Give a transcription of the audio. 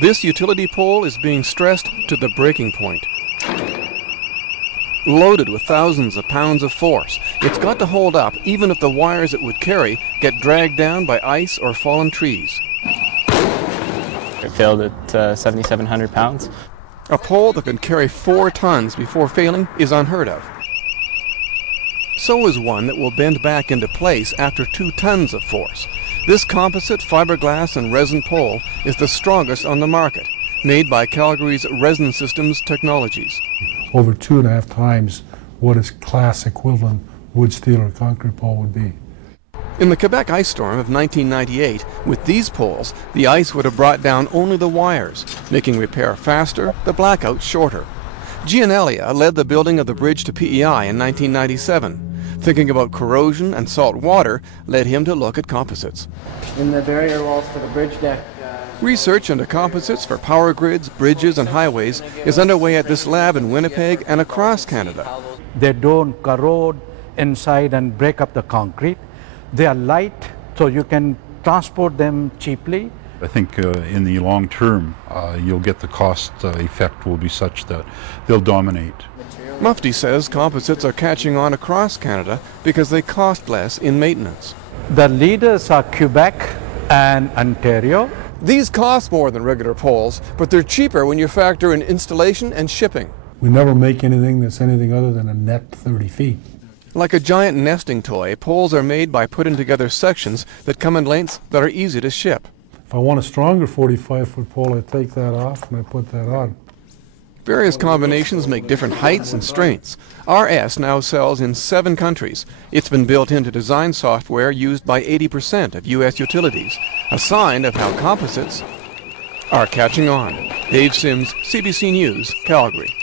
This utility pole is being stressed to the breaking point. Loaded with thousands of pounds of force, it's got to hold up even if the wires it would carry get dragged down by ice or fallen trees. It failed at 7,700 pounds. A pole that can carry 4 tons before failing is unheard of. So is one that will bend back into place after 2 tons of force. This composite fiberglass and resin pole is the strongest on the market, made by Calgary's Resin Systems Technologies. Over 2.5 times what its class equivalent wood, steel, or concrete pole would be. In the Quebec ice storm of 1998, with these poles, the ice would have brought down only the wires, making repair faster, the blackouts shorter. Gianellia led the building of the bridge to PEI in 1997. Thinking about corrosion and salt water led him to look at composites. In the barrier walls for the bridge deck. Research into composites for power grids, bridges, and highways is underway at this lab in Winnipeg and across Canada. They don't corrode inside and break up the concrete. They are light, so you can transport them cheaply. I think in the long term, you'll get the cost effect will be such that they'll dominate. Mufti says composites are catching on across Canada because they cost less in maintenance. The leaders are Quebec and Ontario. These cost more than regular poles, but they're cheaper when you factor in installation and shipping. We never make anything that's anything other than a net 30 feet. Like a giant nesting toy, poles are made by putting together sections that come in lengths that are easy to ship. If I want a stronger 45-foot pole, I take that off and I put that on. Various combinations make different heights and strengths. RS now sells in 7 countries. It's been built into design software used by 80% of U.S. utilities, a sign of how composites are catching on. Dave Sims, CBC News, Calgary.